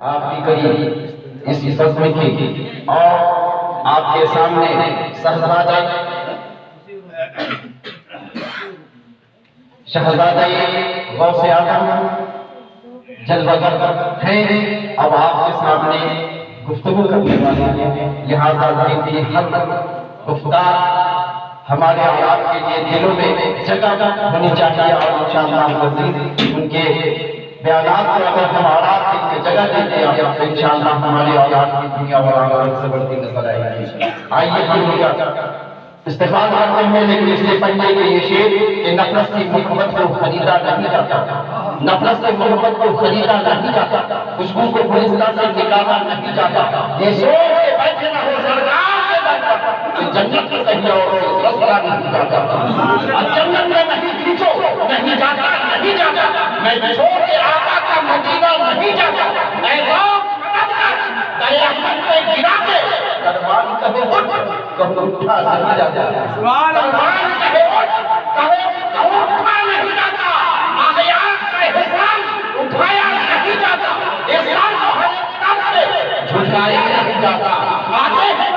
آپ کی قریب اس بزم کی اور آپ کے سامنے شہزادہ غوث اعظم جلوگر ہیں، اب آپ کے سامنے گفتگو کرنے والے ہیں، لہذا دین کی ہر گفتار ہمارے اولاد کے لیے دلوں میں جگہ ہونی چاہیے، اور انشاءاللہ مزید ان کے بیانات کو اگر ہم اولاد کے لیے جگہ دیتے ہیں تو انشاءاللہ ہماری اولاد کی دنیا اور آخرت سے بڑھتی نظر آئے گی۔ آئیے ہم کا استفاد کرتے ہیں، لیکن اس سے پہلے کہ یہ شعر کہ نفرت سے محبت کو خریدا نہیں جاتا، نفرت سے محبت کو خریدا نہیں جاتا، خوشبو کو گلستہ سے نکالا نہیں جاتا، یہ سوچ کے بیٹھے نہ ہو سرکار کے در پر کہ جنت کو کہیں اور سے رسولہ نہیں جاتا، اور جنت میں نہیں کھینچو نہیں جاتا نہیں جاتا، میں چھوڑ کے آقا کا مدینہ نہیں جاتا، اے ذوق مدد کر دریا من میں گرا کے دربان کہے اٹھ کہے اٹھا نہیں جاتا، دربان کہے اٹھ کہے اٹھا نہیں جاتا، آغیات کا احسان اٹھایا نہیں جاتا، احسان کو ہر طرف سے جھٹایا نہیں جاتا، آتے ہیں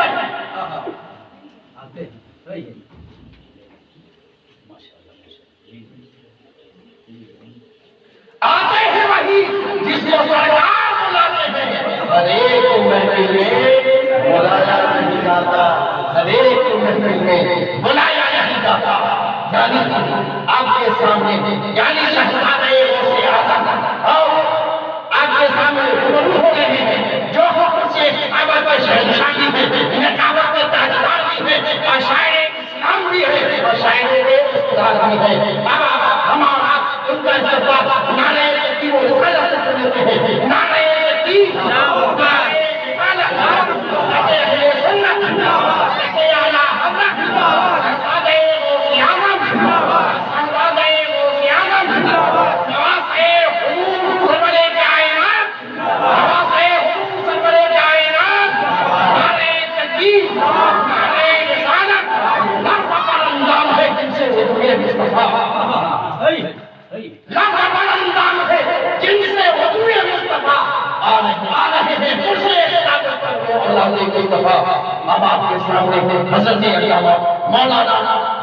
آتے ہیں وہی جس کو سرکار بلاتے ہیں، ہر ایک محفل میں بلایا نہیں جاتا، ہر ایک محفل میں بلایا نہیں جاتا، یعنی آپ کے سامنے یعنی شہزادہ غوث اعظم اور آپ کے سامنے روبرو ہو رہے ہیں جو حکم سے ابد شہنشاہی ہے، نکابت کے تاجدار بھی ہے، اور شاعر اسلام بھی ہے، اور شاعر استاد بھی ہے۔ ہمارا ان کا جذبہ نعرہ تکبیر و رسالت سے کرتے ہیں، نعرہ تکبیر، نعرہ رسالت، اہل سنت، اعلیٰ حضرت شہزادہ غوث اعظم، شہزادہ غوث اعظم، نواسہ حضور سرور کائنات، نواسہ حضور سرور کائنات، نعرہ تکبیر، نعرہ رسالت، لفظ پر اندام ہے جن سے حضور مصطفیٰ، لفظ پر اندام ہے جن سے حضور مصطفیٰ آ رہے ہیں، پرسے اختابت پر اولاد مصطفیٰ۔ اب آپ کے سامنے حضرت علامہ مولانا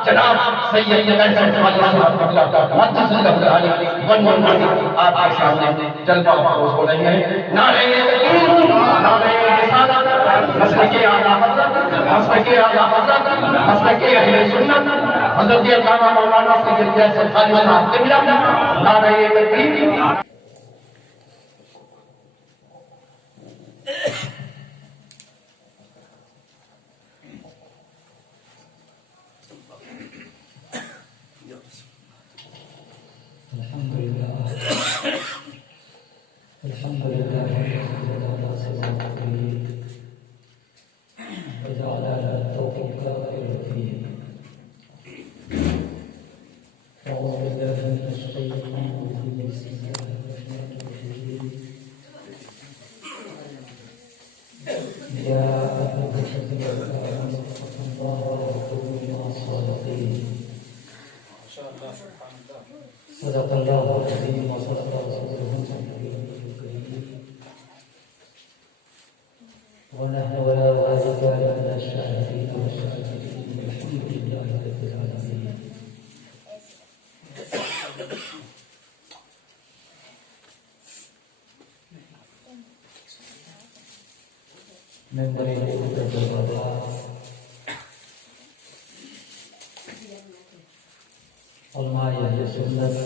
جناب سید احسن والی صاحب مقدس اللہ علیہ ون آپ کے سامنے جلوہ افروز ہو رہے ہیں۔ نعرہ تکبیر، نعرہ رسالت، مسلک اعلیٰ حضرت، مسلک اعلیٰ حضرت، مسلک اہل سنت، حضرت علامہ مولانا سید احسن والی صاحب قبلہ، نعرہ تکبیر۔ صدق اللہ العظیم و صدق رسولہ الکریم ونحن ولا ذلك من الشاهدين والشاكرين والحمد لله رب العالمين۔ ممبر علماء اہل سنت،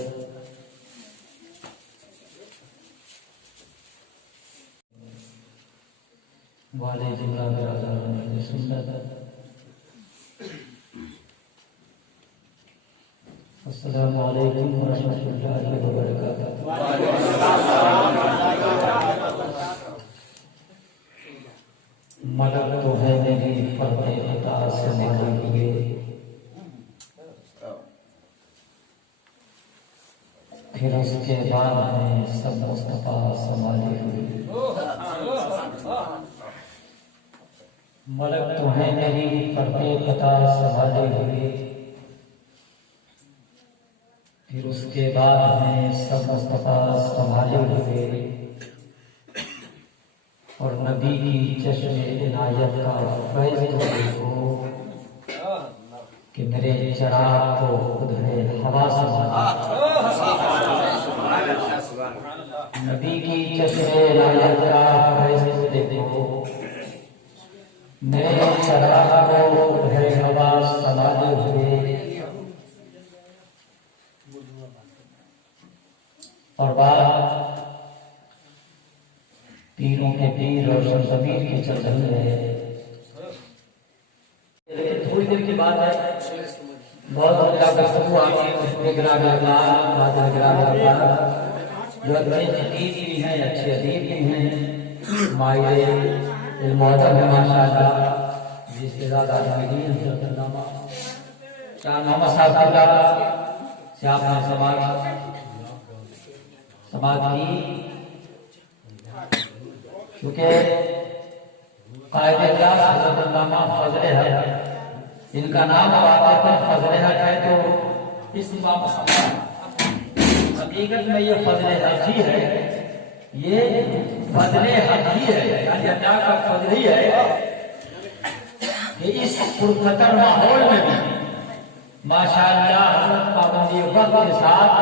والد جملہ برادران اہل سنت، السلام علیکم ورحمۃ اللہ وبرکاتہ۔ ملک تو ہے میری فرد خطا سے مالی ہوئے، پھر اس کے بعد میں سب مصطفیٰ سنبھالے ہوئے۔ ملک تو ہے میری فرد خطا سنبھالے ہوئے، پھر اس کے بعد میں سب مصطفیٰ سنبھالے ہوئے۔ اور نبی کی چشم عنایت کا فیض دیکھو کہ میرے چراغ کو خود ہے ہوا سنبھالے. نبی کی چشم عنایت کا فیض دیکھو میرے چراغ کو خود ہے ہوا سنبھالے ہوئے. اور بات پیروں کے پیر اور ضمیر کی چل رہی ہے. لیکن تھوڑی دیر کی بات ہے، بہت زیادہ گفتگو آپ جو اچھے حدیث بھی ہیں، اچھے ادیب بھی ہیں، ماہر علم و ادب ہے ماشاء اللہ، جس کے ساتھ آدمی شاہ محمد صاحب سے آپ نے سماعت کی، کیونکہ قائد اجلاس حضرت علامہ فضل حق، ان کا نام واقعہ فضل حق ہے، تو اس باب حقیقت میں یہ فضل حق ہی ہے، یہ فضل حق ہی ہے، یعنی اللہ کا فضل ہی ہے کہ اس پرخطر ماحول میں بھی ماشاءاللہ حضرت پابندی وقت کے ساتھ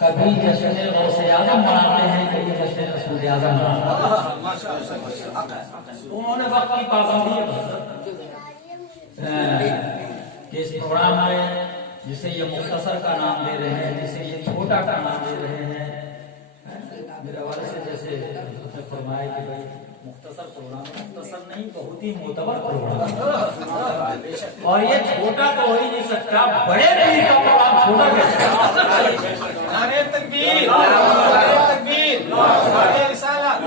کبھی جشن غوث اعظم مناتے ہیں، کبھی جشن رسول اعظم مناتے ہیں. انہوں نے وقت کی پابندی کہ اس پروگرام میں جسے یہ مختصر کا نام دے رہے ہیں، جسے یہ چھوٹا کا نام دے رہے ہیں، میرے حوالے سے جیسے فرمائے کہ بھائی مختصر پروگرام، مختصر نہیں بہت ہی معتبر پروگرام، اور یہ چھوٹا تو ہو ہی نہیں سکتا، بڑے پیر کا پروگرام چھوٹا کیسے؟ نعرہ تکبیر، نعرہ تکبیر، نعرہ رسالت.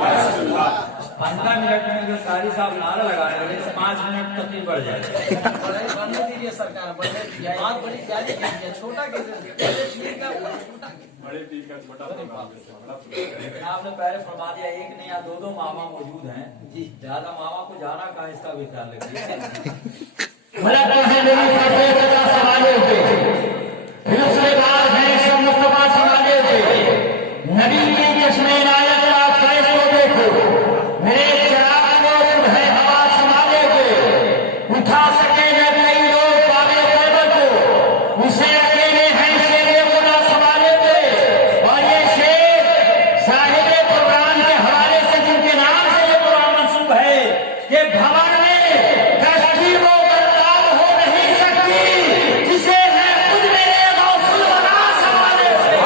15 منٹ میں اگر قاری صاحب نعرہ لگا رہے ہیں 5 منٹ تک بھی بڑھ جائے. بڑھنے دیجیے سرکار، بڑھنے دیجیے، بات بڑی پیاری کیجیے، چھوٹا کیسے؟ بڑے پیر کا چھوٹا لیکن آپ نے پہلے فرما دیا ایک نہیں یا دو ماما موجود ہیں، زیادہ ماما کو جانا کہاں، اس کا بھی خیال رکھیے. نبی کی چشم عنایت کا فیض کو دیکھو میرے چراغ کو خود ہے ہوا سنبھالے ہوئے. اٹھا سکے نہ کئی لوگ بابے خیبر کو، اسے اکیلے ہیں شیر خدا سنبھالے ہوئے. اور یہ شیر صاحب قرآن کے حوالے سے جن کے نام سے یہ قرآن منسوب ہے، یہ بھون میں کشتی وہ گرداب ہو نہیں سکتی جسے ہے خود میرے غوث الورا سنبھالے ہوئے.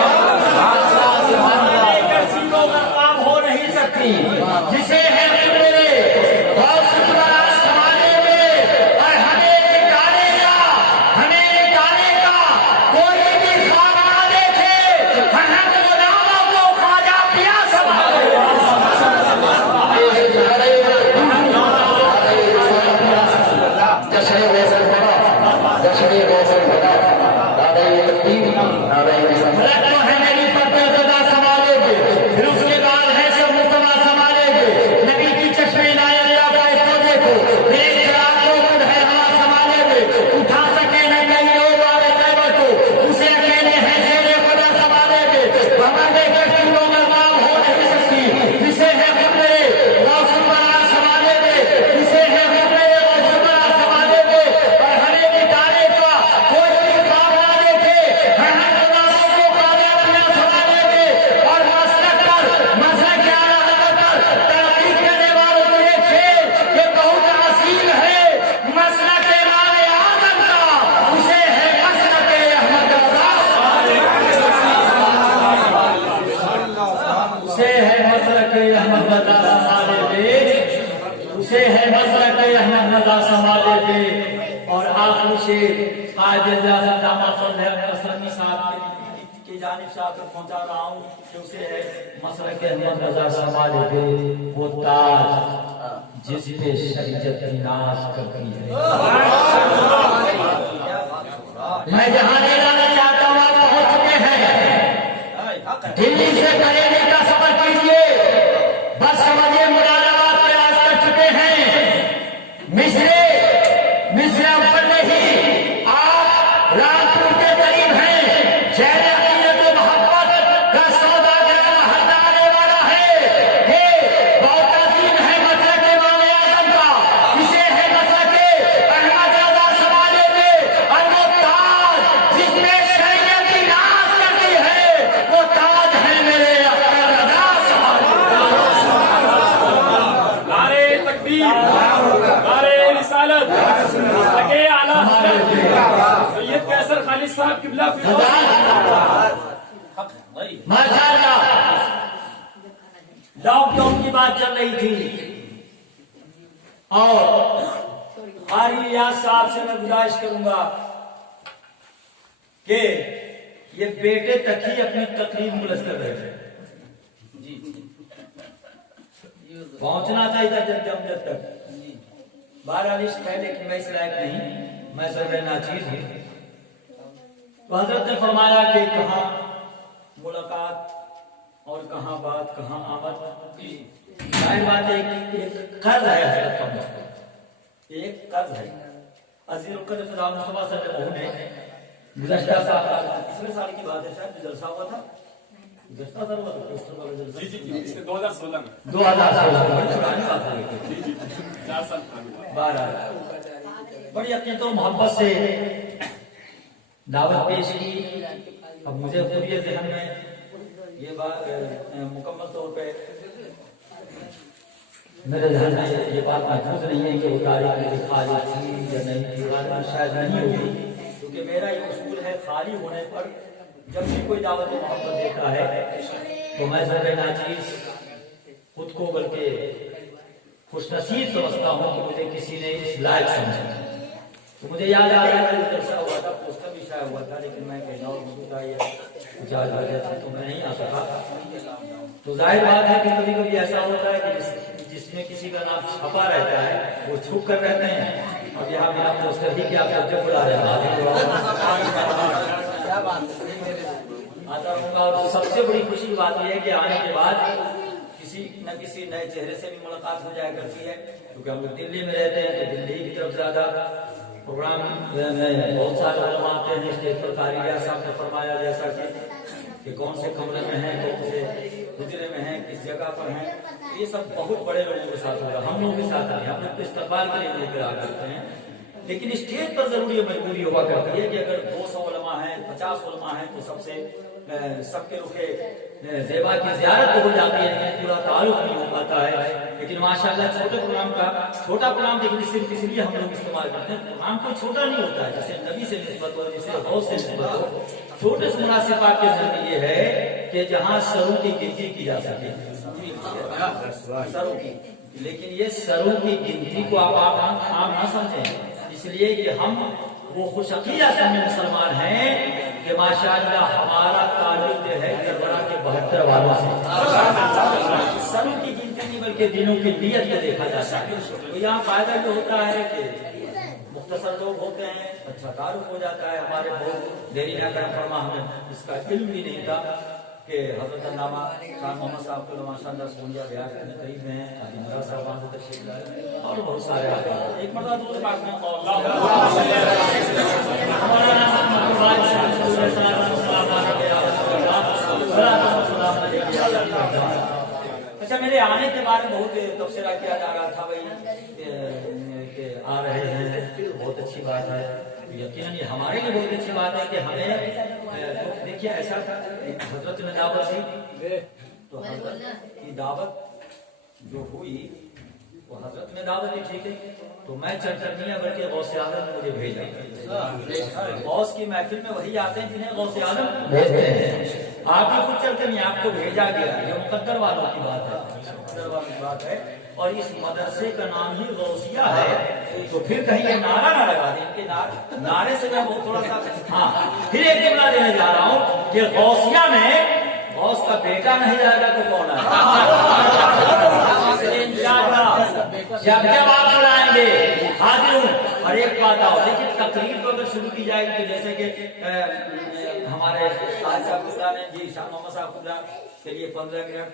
جسے ہے میرے غوث الورا سنبھالے ہوئے. اور ہمیں نکالے کا کوئی بھی خواب نہ دیکھے، ہم غلاموں کو خواجہ پیا سنبھالے. اور آخری شیر قائد اعظم داماد فضل صاحب کی جانب سے آپ تک پہنچا رہا ہوں کہ اسے ہے مسلک احمد رضا سنبھالے ہوئے وہ تاج جس پہ شریعت ناز کرتی ہے. میں جہاں لے جانا چاہتا ہوں آپ پہنچ چکے ہیں. دلی سے بریلی کا سفر کیجیے، بس سمجھیے مراد آباد کے راز کر چکے ہیں. مصر اول میں ہی آپ رامپور کے قریب ہیں. شہر عقیدت و محبت کا سوداگر محل آنے والا ہے. یہ بہت عظیم ہے. लॉकडाउन की बात चल रही थी और हारी रियाज साहब से मैं गुजारिश करूंगा कि ये बेटे तक ही अपनी तकरीर मुलस्त कर रहे थे। पहुंचना चाहिए था जब तक 12 लिस्ट है, लेकिन मैं इस लायक नहीं, मैं ज़र्रे नाचीज हूं। तो हजरत ने फरमाया कि कहाँ मुलाकात और कहाँ बात, कहाँ आमद। जाहिर बात है कि एक कर्ज है हजरत का मुझ पर, एक कर्ज है। अज़ीज़ुल क़द्र फ़िज़ा मुस्तफ़ा सल्लल्लाहु अलैहि वसल्लम ने गुज़श्ता साल, पिछले साल की बात है, शायद जलसा हुआ था, गुज़श्ता साल हुआ था, जी 2016 में, 2016 पुरानी बात है, 4 साल पुरानी। बड़ी अकीदत और मोहब्बत से दावत पेश की। अब मुझे पूरी ज़हन में ये बात मुकम्मल तौर पे मेरे ध्यान में ये बात महफूज नहीं है कि वो तारीख में खाली थी या नहीं थी, शायद नहीं होगी, क्योंकि मेरा ये उसूल है खाली होने पर जब भी कोई दावत मोहब्बत देता है तो मैं ज़र्रे नाचीज़ खुद को बल्कि खुशनसीब समझता हूँ कि मुझे किसी ने इस लायक समझा। तो मुझे याद आ रहा है कि जलसा हुआ था, पोस्टर भी शायद हुआ था, लेकिन मैं कहीं और मौजूद था, ये कुछ आज वजह थी तो मैं नहीं आ सका। तो जाहिर बात है कि कभी कभी ऐसा होता है कि जिसमें किसी का नाम छपा रहता है वो छुप कर रहते हैं, और यहाँ बिना पोस्टर ही के आप जब बुला रहे हैं आता रहूंगा। और सबसे बड़ी खुशी की बात यह है कि आने के बाद किसी न किसी नए चेहरे से भी मुलाकात हो जाया करती है, क्योंकि हम लोग दिल्ली में रहते हैं तो दिल्ली की तरफ ज्यादा प्रोग्राम में बहुत सारे उलमा आते हैं। स्टेज पर कारी रियाज साहब ने फरमाया जैसा कि कौन से कमरे में हैं, कौन से गुजरे में हैं, किस जगह पर हैं, ये सब बहुत बड़े लोगों के साथ होगा, हम लोगों के साथ नहीं। हम लोग तो इस्तेमाल के लिए लेकर आ करते हैं, लेकिन स्टेज पर जरूर ये मजबूरी हुआ करती है कि अगर 200 उलमा हैं, 50 उलमा हैं तो सबके रुखे ज़ेबा की ज़ियारत हो जाती है, लेकिन पूरा ताल्लुक नहीं हो पाता है। लेकिन माशाअल्लाह छोटा प्रोग्राम लेकिन सिर्फ इसलिए हम लोग इस्तेमाल करते हैं। प्रोग्राम कोई छोटा नहीं होता है, जैसे नबी से निस्बत हो, जैसे गौस से निस्बत हो। छोटे से मुनासिबात के जरिए ये है कि जहाँ सरों की गिनती की जा सके, सरों की, लेकिन ये सरों की गिनती को आप आम ना समझें, इसलिए कि हम वो खुशअक़ीदा से मुसलमान हैं कि माशाअल्लाह हमारा ताल्लुक जो है करबला के 72 वालों से। सरों की गिनती नहीं बल्कि दिलों की नियत को देखा जाता है। तो यहाँ फायदा जो होता है कि मुख्तसर लोग होते हैं, अच्छा तारुफ हो जाता है। हमारे बहुत देरी ना करम फरमा, हमें इसका इल्म भी नहीं था कि हज़रत अल्लामा खान मोहम्मद साहब को माशाअल्लाह सोनिया बिहार के करीब में हैं, अभी मेरा साहब को तशरीफ लाए और बहुत सारे आते हैं। एक मरतबा दूसरे पाक में अच्छा, मेरे आने के बारे में बहुत तबसरा किया जा रहा था भाई कि आ रहे हैं, बहुत अच्छी बात है। यकीनन ये हमारे लिए बहुत अच्छी बात है कि हमें तो देखिए ऐसा हजरत ने दावत दी, तो हजरत की दावत जो हुई वो हजरत ने दावत दी, ठीक है, तो मैं चलकर नहीं बल्कि गौसे आज़म ने मुझे भेजा। गौस की महफिल में वही आते हैं जिन्हें गौसे आज़म भेजते हैं। आप भी खुद चलकर नहीं, आपको भेजा गया, ये मुकद्दर वालों की बात है, मुकद्दर वालों की बात है। और इस मदरसे का नाम ही गौसिया है, तो फिर कहीं ये नारा ना लगा दें। इनके नारे से मैं बहुत थोड़ा सा फिर एक जुमला देने जा रहा हूँ कि गौसिया में गौस का बेटा नहीं जाएगा तो कौन आएगा? जब आप बुलाएंगे हाजिर हूँ। और एक बात आओ, लेकिन तकरीर को अगर शुरू की जाएगी तो जैसे कि हमारे साहब ने जी शाह मोहम्मद साहब के लिए 15 मिनट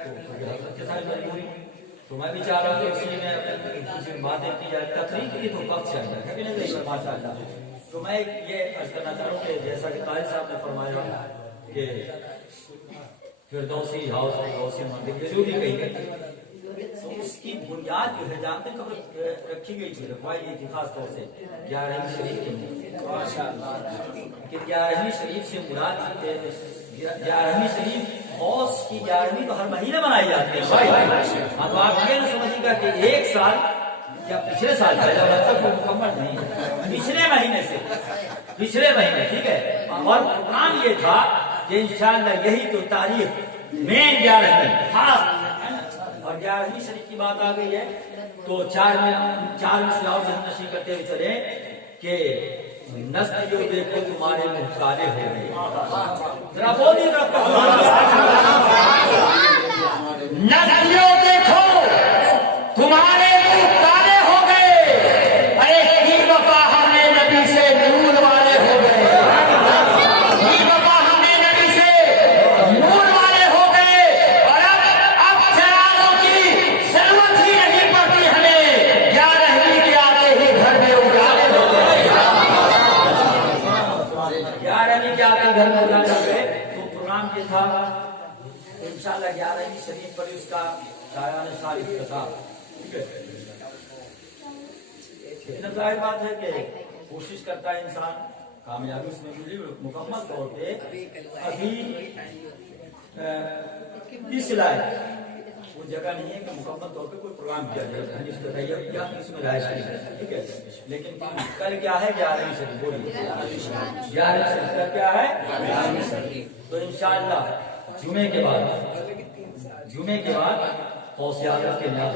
के साथ मजबूरी, तो मैं भी चाह रहा हूँ इसी में कुछ बातें की जाए। तकरीर के लिए तो वक्त चाहिए, माशाअल्लाह। तो मैं ये अर्ज करना चाह रहा हूँ कि जैसा कि काजी साहब ने फरमाया कि फिरदौसी हाउस, फिरदौसी मंदिर जो भी कही गई, तो उसकी बुनियाद जो है जानते कब रखी गई थी, रखवाई गई थी खास तौर से 11वीं शरीफ के लिए। 11वीं शरीफ से मुराद 11वीं शरीफ गौस की 11वीं तो हर महीने मनाई जाती है भाई। हाँ, तो आप ये ना समझिएगा कि एक साल क्या पिछले साल पहले तक वो मुकम्मल नहीं है, पिछले महीने से, पिछले महीने, ठीक है। और प्लान ये था कि इंशाअल्लाह यही तो तारीख में 11वीं खास, और 11वीं शरीफ की बात आ गई है तो 4 में से और नशी करते हुए चले कि नस्ल जो देखो तुम्हारे मुँह काले हो गए, जरा बोलिए नस्ल देखो तुम्हारे मुँह काले हो गए, अरे की वफा हमने नबी से नूर वाले हो गए, की वफा हमने नबी से नूर वाले हो गए, और अब चरागों की जरूरत ही नहीं पड़ती हमें, 11वीं के आते ही घर में उजाले हो गए, 11वीं के आते घर में उजाले हो गए। तो प्रोग्राम ये था इंशाअल्लाह 11वीं शरीफ पर उसका शायान सारिफ का था, ठीक है। इतना जाहिर बात है कि कोशिश करता है इंसान, कामयाबी उसमें मिली मुकम्मल तौर पे अभी इस लायक वो जगह नहीं है कि मुकम्मल तौर पे कोई प्रोग्राम किया जाए या इसमें राइश की, ठीक है। लेकिन कल क्या है 11वीं शरीफ, बोलिए 11वीं शरीफ कल क्या है, 11वीं शरीफ। तो इंशाअल्लाह जुमे के बाद गौसे आज़म के नाम,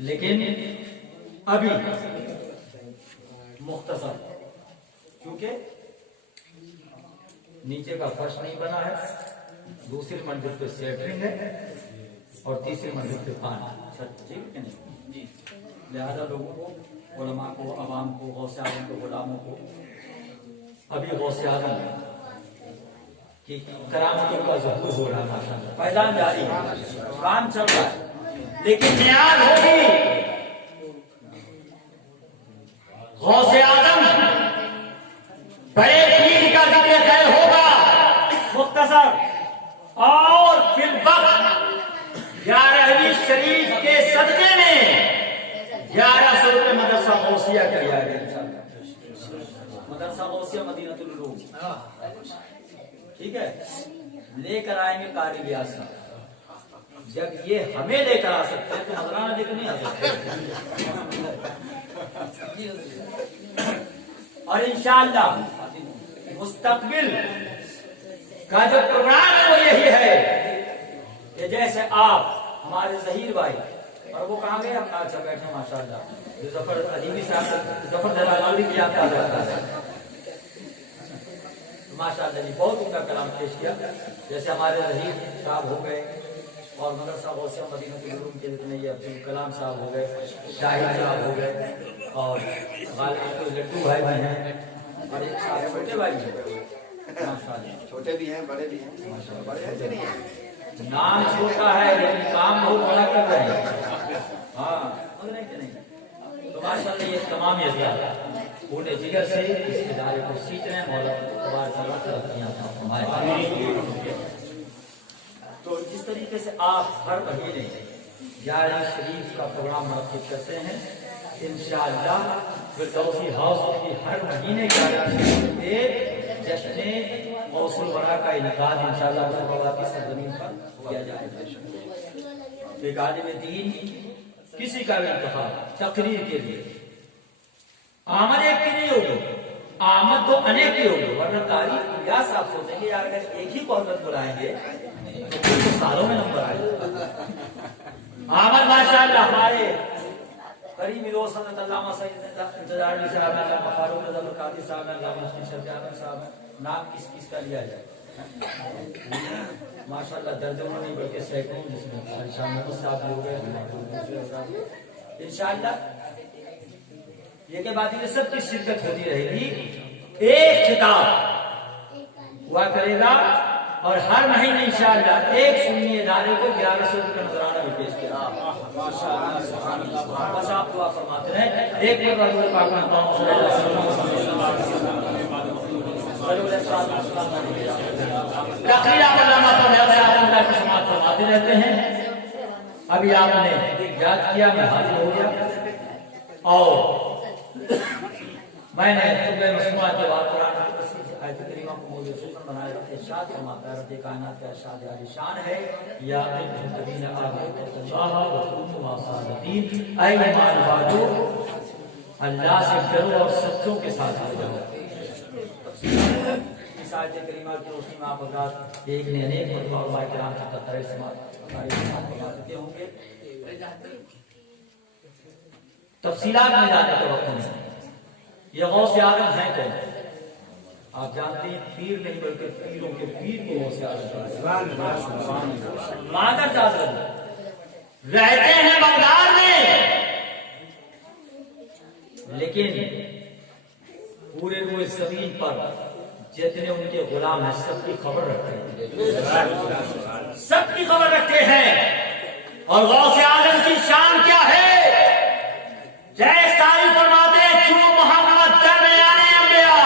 लेकिन अभी मुख्तसर, क्योंकि नीचे का फर्श नहीं बना है, दूसरी मंजिल पे सेटरिंग है और तीसरी मंजिल पे पानी, ठीक है नहीं, लिहाजा लोगों को, उलमा को, अवाम को, गौसे आज़म को, गुलामों को अभी गौसे आज़म कि करामतों का ज़हूर हो रहा है, माशाअल्लाह फैज़ान जारी है, काम चल रहा है, लेकिन नियाज़ होगी गौसे आज़म बड़े पीर का जिक्र खैर होगा मुख्तसर, और फिर वक्त 11वीं शरीफ के सदके में 1100 रुपये मदरसा गौसिया का दिया गया, मदरसा गौसिया मदीनतुल उलूम, ठीक है। लेकर आएंगे कारी रियासत, जब ये हमें लेकर आ सकते हैं तो नजराना लेकर नहीं आ सकते। और इंशाअल्लाह मुस्तकबिल का जो प्रोग्राम है वो यही है कि जैसे आप हमारे ज़हीर भाई, और वो कहाँ गए, अपना अच्छा बैठे माशाअल्लाह, जफर अजीबी साहब, जफर जलाली भी आपका जाता है माशाअल्लाह जी, बहुत उनका कलाम पेश किया। जैसे हमारे रहीम साहब हो गए और मदरसा गौसिया मदीनतुल उलूम के जितने ये अब्दुल कलाम साहब हो गए, शाहिद साहब हो गए, और लड्डू भाई भी हैं, और एक साहब छोटे भाई हैं माशाअल्लाह, छोटे भी हैं बड़े भी हैं, बड़े ऐसे नहीं हैं, नाम छोटा है लेकिन काम बहुत बड़ा कर रहे हैं, हाँ नहीं। तो माशाअल्लाह ये तमाम ये पूरे जिगर से इस इदारे को सीख रहे हैं, मौला तो जिस तरीके से आप हर महीने 11वीं शरीफ का प्रोग्राम मुनक्किद करते हैं, इंशाअल्लाह फिरदौसी हाउस की हर महीने 11वीं शरीफ पे जश्न मौसूल वरा का इनकाद इंशाअल्लाह की सरजमीन पर किया जाएगा। एक आलिम दीन किसी का भी इंतखाब तकरीर के लिए आमद एक की नहीं होगी, आमद तो अनेक की होगी, वरना तारीफ या साफ सोचेंगे यार अगर एक ही कौमत बुलाएंगे तो कुछ सालों में नंबर आएगा। आमद माशाअल्लाह हमारे करीमी दोस्त हज़रत अल्लामा सैयद इंतज़ारी साहब, अल्लामा फारूक रज़ा कादी साहब, अल्लामा मुफ्ती शफी साहब, नाम किस किस का लिया जाए माशाअल्लाह, दर्जनों नहीं बल्कि सैकड़ों, जिसमें शामिल साहब हो गए इंशाअल्लाह। ये के बाद ये सबकी शिरकत होती रहेगी, एक खिताब हुआ करेगा, और हर महीने इंशाअल्लाह एक सुन्नी इदारे को 1100 रुपये का नजराना भी पेश किया। बस आप दुआ फरमाते हैं, एक फरमाते रहते हैं। अभी आपने याद किया, मैं हाजिर हो गया, और मैंने मसनूआत के बाद कुरान आयत करीमा को मौजूद सुकून बनाए रखते शाद फरमाता है रब्बे कायनात का शाद आली शान है या अय्युहल्लज़ीना आमनू तक़ुल्लाह व कूनू मअस-सादिक़ीन। ऐ ईमान वालों अल्लाह से डरो और सच्चों के साथ हो जाओ। इस आयत करीमा की रोशनी में आप हज़रात एक ने अनेक मरतबा किराम की तक़रीर समाते होंगे। तफसीलात में जाने का वक्त नहीं। ये गौस आज़म है कौन? आप जानते हैं पीर नहीं बल्कि पीरों के पीर को गौस आज़म मादर जाज़म रहते हैं बगदाद में, लेकिन पूरे पूरे जमीन पर जितने उनके गुलाम हैं सबकी खबर रखते हैं, सबकी खबर रखते हैं। और गौस आज़म की शान क्या है? जय सारी फरमाते हैं क्यों मोहम्मद दरमियाने अंबिया,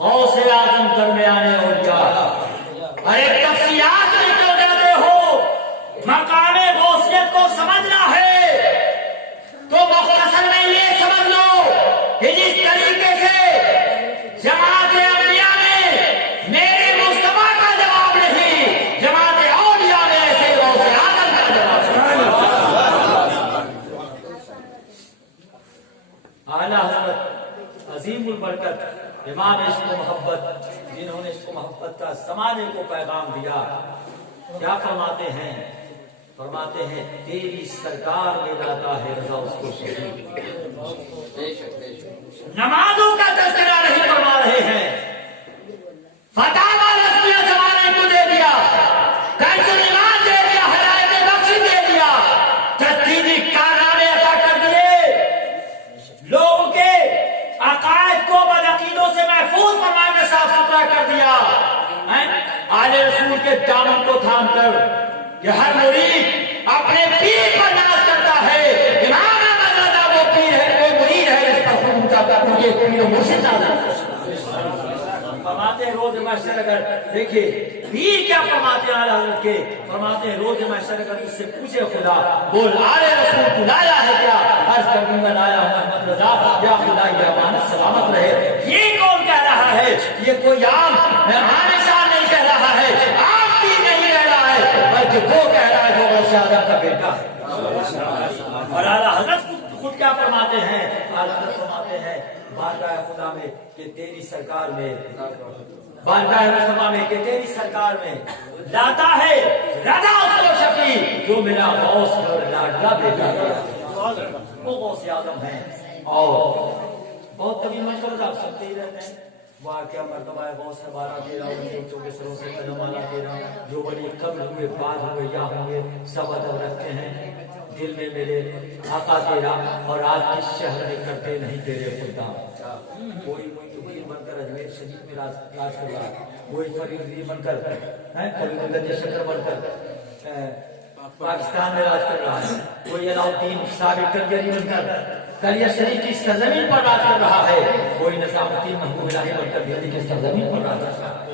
गौसे आज़म दरमियाने औलिया। अरे तफसीलात में क्यों जाते हो? मकामे गौसियत को समझना है तो मुख्तसर में ये समझ लो कि जिस तरीके से जमात अंबिया में मेरे मुस्तफा का जवाब नहीं, जमात औलिया में ऐसे गौसे आज़म का जवाब। आला हज़रत अज़ीमुल बरकत इमाम इश्क़ मोहब्बत, जिन्होंने इश्क़ मोहब्बत का ज़माने को पैगाम दिया, क्या फरमाते हैं? फरमाते हैं तेरी सरकार में लाता है रज़ा उसको शहीद। नमाजों का तज़किरा नहीं फरमा रहे हैं, फतावा रस्मिया ज़माने को दे दिया, कंजुल ईमान दे दिया, हिदायत बख्शी दे दिया, तस्दीकी कारनामे अता कर दिए, लोगों के अकायद को बदअकीदों से महफूज फरमान में साफ सुथरा कर दिया। आले रसूल के दामन को थाम कर ये हर मुरीद अपने पीर पर नाज करता है। इमाम अहमद रज़ा वो पीर है, वो मुरीद है जिसका हुक्म चाहता है मुझे पीर मुर्शिद नाज फरमाते हैं। रोज महशर अगर देखिए पीर क्या फरमाते हैं आला हज़रत के, फरमाते हैं रोज महशर अगर उससे पूछे खुदा बोल आले रसूल तू लाया है क्या, अर्ज़ कर दूंगा लाया हूं अहमद रज़ा, या खुदा या अमानत सलामत रहे। ये कौन कह रहा है? ये कोई आम मेहमान इंसान नहीं कह रहा है, आम पीर नहीं कह रहा है, बल्कि वो कह रहा है जो गौसे आज़म का बेटा है। और आला हज़रत खुद क्या फरमाते हैं? आला हज़रत फरमाते हैं बारगाह खुदा में कि तेरी सरकार में, बारगाह मुस्तफा में कि तेरी सरकार में लाता है रज़ा उसको शफी जो मेरा गौस और लाडला बेटा है। वो गौसे आज़म है। और बहुत कभी मशवरा आप सुनते ही रहते हैं, वाह क्या मर्तबा है गौस है बारह तेरा, उनके ऊंचों के सरों से कदम वाला तेरा, जो बड़ी कब्र हुए बाद हुए या होंगे सब अदब रखते हैं दिल में मेरे आका तेरा, और आज किस शहर में करते नहीं तेरे खुदा। कोई मुईनुद्दीन बनकर अजमेर शरीफ में राज कर रहा है, कोई फरीदुद्दीन बनकर फरीदुद्दीन शकर बनकर पाकिस्तान में राज कर रहा है, कोई अलाउद्दीन साबिर कलगरी बनकर कलिया शरीफ की सरजमीन पर राज कर रहा है, कोई निजामुद्दीन महबूब इलाही बनकर दिल्ली की सरजमीन पर राज कर रहा है।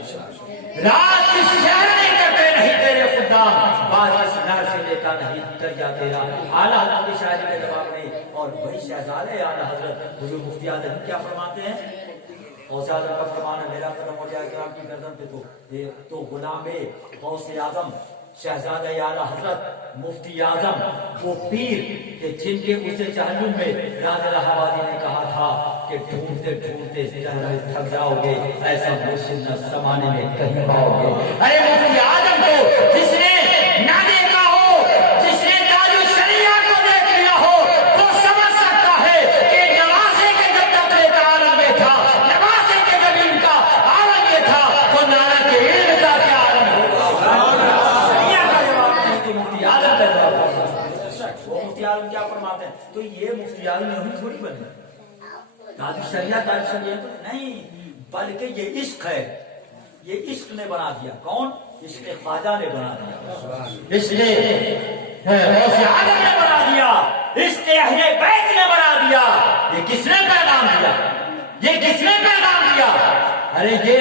राज किस शहर में करते नहीं तेरे खुदा, बाज इस नर से लेता नहीं दरिया तेरा। आला हज़रत की शायरी का जवाब नहीं। और वही शहजादे आला हज़रत हुजूर मुफ्ती आज़म क्या फरमाते हैं? गौसे आज़म का फरमान है मेरा कदम हो जाए किराम की गर्दन पे तो गुलामे गौसे आज़म शहजादा आला हज़रत मुफ्ती आज़म वो पीर के जिनके उसे चहलुम में राजा इलाहाबादी ने कहा था कि ढूंढते ढूंढते थक जाओगे, ऐसा मुर्शिद न ज़माने में कहीं पाओगे। अरे मुफ्ती आज़म को जिसने ना देखा हो, जिसने ताजुल शरिया को देख लिया हो, वो समझ सकता है कि नवासे के जब तक लेता आलम में था, नवासे के जब इनका आलम में था, तो नाना के इल्म का क्या आलम होगा? मुफ्ती आज़म का जवाब वो मुफ्ती आज़म क्या फरमाते हैं? तो ये मुफ्ती आज़म नहीं थोड़ी बने ताजुल शरिया नहीं, बल्कि ये इश्क है, ये इश्क ने बना दिया। कौन? इश्क ख्वाजा ने बना दिया, इसने गौसे आज़म ने बना दिया, इसने अहले बैत ने बना दिया। ये किसने पैगाम दिया? ये किसने पैगाम दिया? अरे ये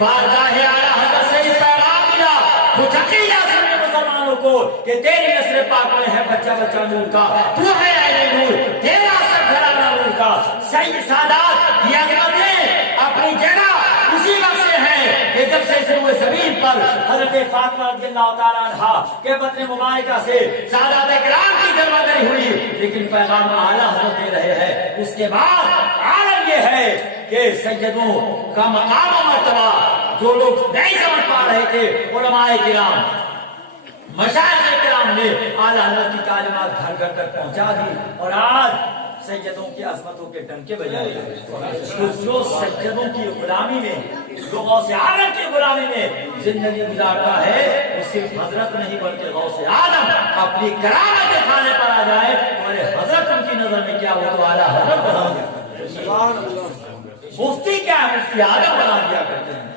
बारगाह आला हज़रत से ही पैगाम दिया। कुछ अकीदा सुनने मुसलमानों को कि तेरी नस्ल पाक में है बच्चा बच्चा नूर का, तू है अहले नूर, तेरा सब घराना नूर का। सही सादात की अज़मतें अपनी जगह उसी हजरत फातिमा रज़ियल्लाहु ताला अन्हा के बदन मुबारका से सादात किराम की जलवागरी हुई, लेकिन पैगाम आला हजरत दे रहे हैं। उसके बाद आलम ये है कि सैयदों का मकाम और मर्तबा जो लोग नहीं समझ पा रहे थे, उलमाए किराम मशाइख किराम ने आला हजरत की तालीमात घर घर तक पहुंचा दी, और आज सैयदों की अजमतों के डंके बजाए। तो जो सैयदों की गुलामी में, लोगों से आलम की गुलामी में जिंदगी गुजारता है, वो सिर्फ हजरत नहीं बल्कि गौसे आलम अपनी करामत दिखाने पर आ जाए, तुम्हारे हजरत उनकी नजर में क्या, वो तो आला हजरत बना दिया। मुफ्ती क्या है, मुफ्ती आलम बना दिया करते हैं।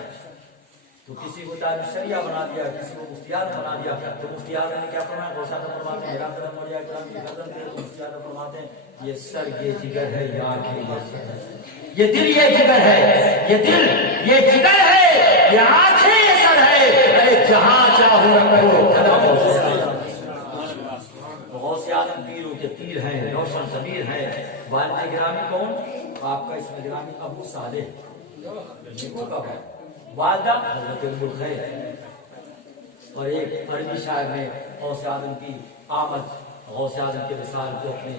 तो किसी को दारुल शरिया बना दिया, किसी को मुफ्ती आलम बना दिया। तो मुफ्ती आलम ने क्या फरमाया, गौसा फरमाते हैं, मेरा करम हो जाए, करम की गर्दन दे। मुफ्ती आलम फरमाते हैं, ये सर ये जिगर है, ये आंखें ये सर है, ये दिल ये जिगर है, ये दिल ये जिगर है, ये आंखें ये सर है, अरे जहां चाहो रखो कदम। गौसे आलम पीरों के पीर हैं, रोशन ज़मीर हैं। वालिद गिरामी कौन? आपका इसमें गिरामी अबू सालेह वालदा हज़रत है। और एक अरबी शायर ने गौसे आज़म की आमद, गौसे आज़म के विसाल को अपने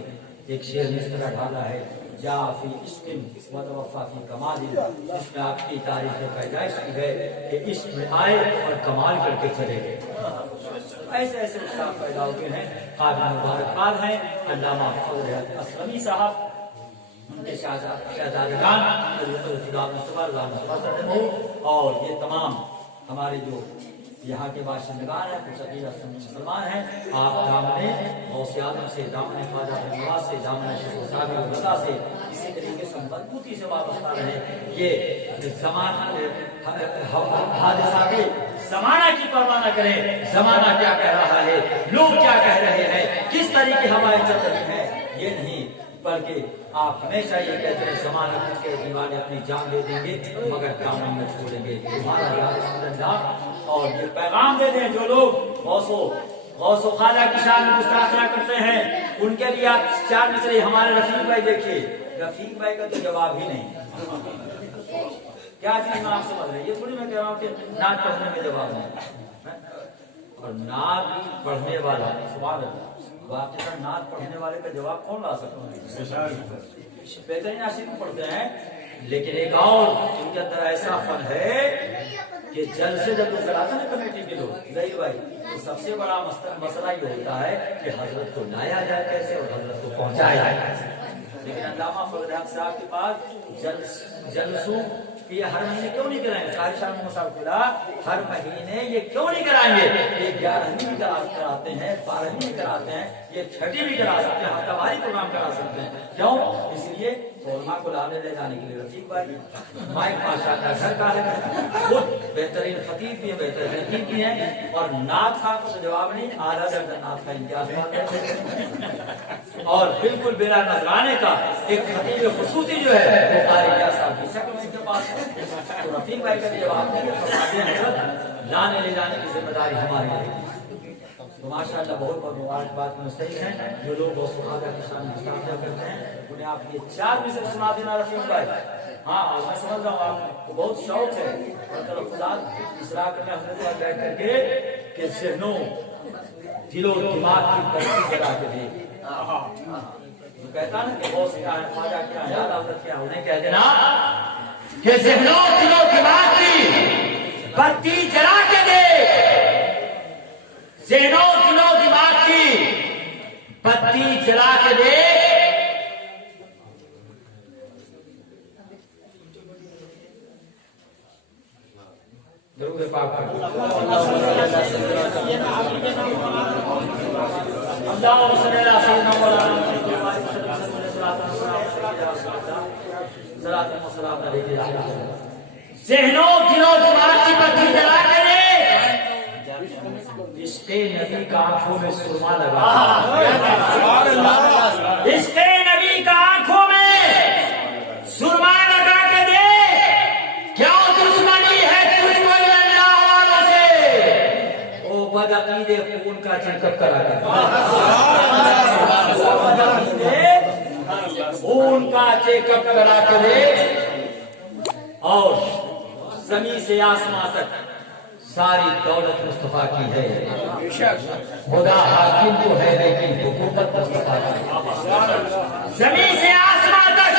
एक शेर में इस तरह ढाला है, जा फी इश्क़िन व तवफ़्फ़ा फी कमालिन, जिसमें आपकी तारीफ पैदाइश की है कि इश्क में आए और कमाल करके चले गए। ऐसे ऐसे उस्ताद पैदा होते हैं, काबिल मुबारकबाद हैं अल्लामा फजल असलमी साहब, उनके शहजादगान और ये तमाम हमारे जो यहाँ के बाशिंदगान हैं, मुसलमान हैं। आप दामने गौसे आज़म से, दामने ख्वाजा फरीद से, दामने शेख साहब से इसी तरीके से मजबूती से वाबस्ता रहे। ये जमाना हादिसा के जमाना की परवाह न करें, जमाना क्या कह रहा है, लोग क्या कह रहे हैं, किस तरीके हवाएं चल रही हैं, ये नहीं, बल्कि आप हमेशा ये कहते हैं जमाना के दीवाने अपनी जान दे देंगे मगर दामन न छोड़ेंगे तुम्हारा याद। और ये पैगाम दे दें जो लोग गौसो खाजा की शान में गुस्ताखियां करते हैं, उनके लिए आप चार मिसरे हमारे रफीक भाई देखिए, रफीक भाई का तो जवाब ही नहीं। क्या चीज में आप समझ रहे हैं, ये थोड़ी मैं कह रहा हूँ कि नाच पढ़ने में जवाब नहीं, और नाच पढ़ने वाला सुभान अल्लाह, नाच पढ़ने वाले का जवाब कौन ला सकता है? बेहतरीन आशिक पढ़ते हैं, लेकिन एक और उनके अंदर ऐसा फन है कि जलसे जब कराते ना कमेटी के लोग भाई, तो सबसे बड़ा मसला ये होता है कि हजरत को लाया जाए कैसे और हजरत को पहुंचाया जाए कैसे। लेकिन अल्लामा फजल हक साहब के पास जलसू ये हर महीने क्यों नहीं कराएंगे? हर महीने ये क्यों नहीं कराएंगे? ये 11वीं भी कराते हैं, 12वीं भी कराते हैं, ये 6वीं भी करा सकते हैं, हफ्तावारी प्रोग्राम करा सकते हैं। क्यों? इसलिए उलमा को लाने ले जाने के लिए रफीक भाई माइक माशाअल्लाह घर का है, खुद बेहतरीन खतीब भी है, बेहतरीन खतीब भी है, और नाथ खा को तो जवाब नहीं, आधा दर्जन नाथ का इम्तियाज और बिल्कुल बिना नजराने का एक खतीब खुसूसी जो है वो कारी साहब की शक्ल में इनके पास है। तो रफीक भाई का जवाब नहीं, लाने ले जाने की जिम्मेदारी हमारी है। तो माशाअल्लाह बहुत बहुत मुबारकबाद मुस्तहिक हैं जो लोग गौसुखाजा की शान मुस्ताफिया करते हैं, उन्हें आप ये 4 मिसर सुना देना रफीक भाई। हाँ, मैं समझ रहा हूँ आपको बहुत शौक है, इस रात में हमने तो बैठ करके कि ज़हनों दिलो दिमाग की बत्ती जला के दे, तो कहता ना कि गौस क्या है, ख्वाजा क्या है, याद आवत क्या, उन्हें कह देना कि ज़हनों दिलो दिमाग की बत्ती जला के दे, ज़हनों दिलो दिमाग की बत्ती जला के दे। दरूद पाक ज़हनों दिलों दिमाग की बत्ती जला के दे, इश्क़े नबी का आंखों में सुरमा लगा, इश्क़े नबी का आंखों में सुरमा लगा के दे, क्यों दुश्मनी है तुझको अल्लाह वालों से, ओ बदअकीदे खून का चेकअप करा के, खून का चेकअप करा के दे, और जमीन से आसमां तक सारी दौलत मुस्तफा की है। खुदा हाकिम तो है लेकिन हुकूमत मुस्तफा की है। जमीन से आसमान तक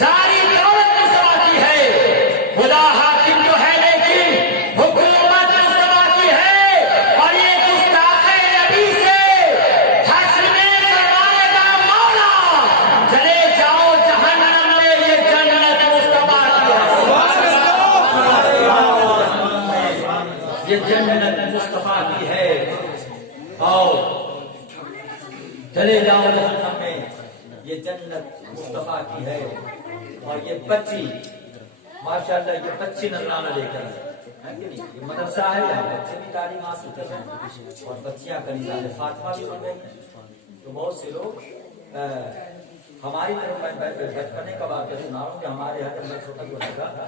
सारी दौलत मुस्तफा की है। खुदा हाकिम तो है लेकिन हुकूमत मुस्तफा की है। और ये गुस्ताखे नबी से हश्र में फरमाएगा मौला, चले जाओ जहन्नम में, ये जन्नत मुस्तफा की है। ये जन्नत मुस्तफा की है। और चले जाओ जहन्नम में, ये जन्नत मुस्तफा की है। और ये बच्ची माशाअल्लाह, ये बच्ची नजराना लेकर है कि नहीं, ये मदरसा है, यहाँ बच्चे भी तालीम हासिल कर रहे हैं और बच्चियां कलीजा फातिमा भी बन गई। तो बहुत से लोग हमारी तरफ, मैं बचपने का बात सुना रहा हूँ कि हमारे यहाँ जब मैं छोटा छोटा था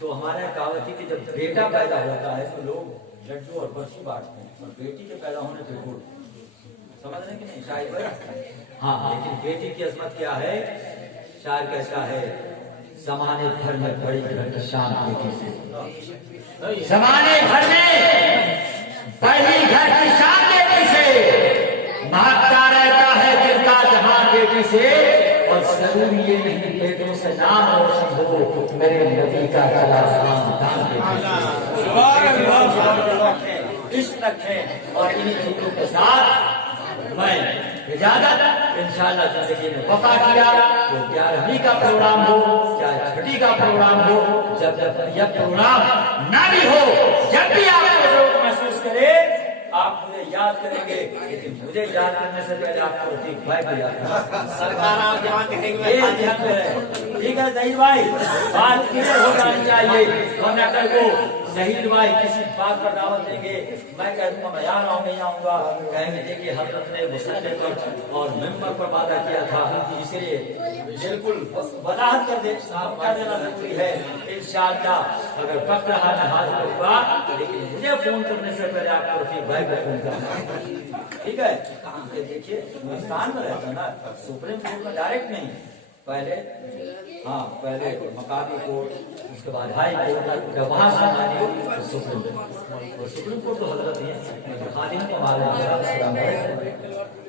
तो हमारे यहाँ कहावत थी कि जब बेटा पैदा होता है तो लोग लड्डू और बर्फी बांटते हैं, और बेटी के पैदा होने पे गुड़। समझ रहे कि नहीं शायद भाई? हाँ, लेकिन बेटी की अजमत क्या है? शायर कहता है, ज़माने भर में बड़ी घर की शान बेटी से, ज़माने भर में बड़ी घर की शान बेटी से, भागता रहता है गिरता जहां बेटी से। और जरूरी ये नहीं बेटों से नाम रोशन हो, मेरे नबी का दान इश्क रखें। और इन्हीं चीजों के साथ मैं इजाजत, इंशाअल्लाह जिंदगी में वफा किया। तो 11वीं का प्रोग्राम हो, चाहे छठी का प्रोग्राम हो, जब यह प्रोग्राम ना भी हो, जब भी आप जरूरत महसूस करें, आप मुझे याद करेंगे, लेकिन मुझे याद करने से पहले आपको रफीक भाई को याद करना। सरकार आप ध्यान रखेंगे, ये ध्यान में, ठीक है जहीर भाई, बात क्लियर हो जानी चाहिए। वरना कल को शहीद भाई किसी बात पर दावत देंगे, मैं कह दूंगा मैं यहाँ आऊंगा, यहाँ आऊंगा, कहेंगे देखिए हजरत ने मुसल्ले पर और मेंबर पर वादा किया था, इसलिए बिल्कुल वजाहत कर देना जरूरी है। इंशाअल्लाह अगर वक्त रहा मैं हाजिर होगा, लेकिन मुझे फोन करने से पहले आपको रफीक भाई को फोन करना, ठीक है? देखिए हिंदुस्तान में रहता ना, सुप्रीम कोर्ट में डायरेक्ट नहीं, पहले हाँ पहले मकामी कोर्ट, उसके बाद हाई कोर्ट, जब वहां से सुप्रीम कोर्ट तो हजरत ही है, खादिम को मालूम है।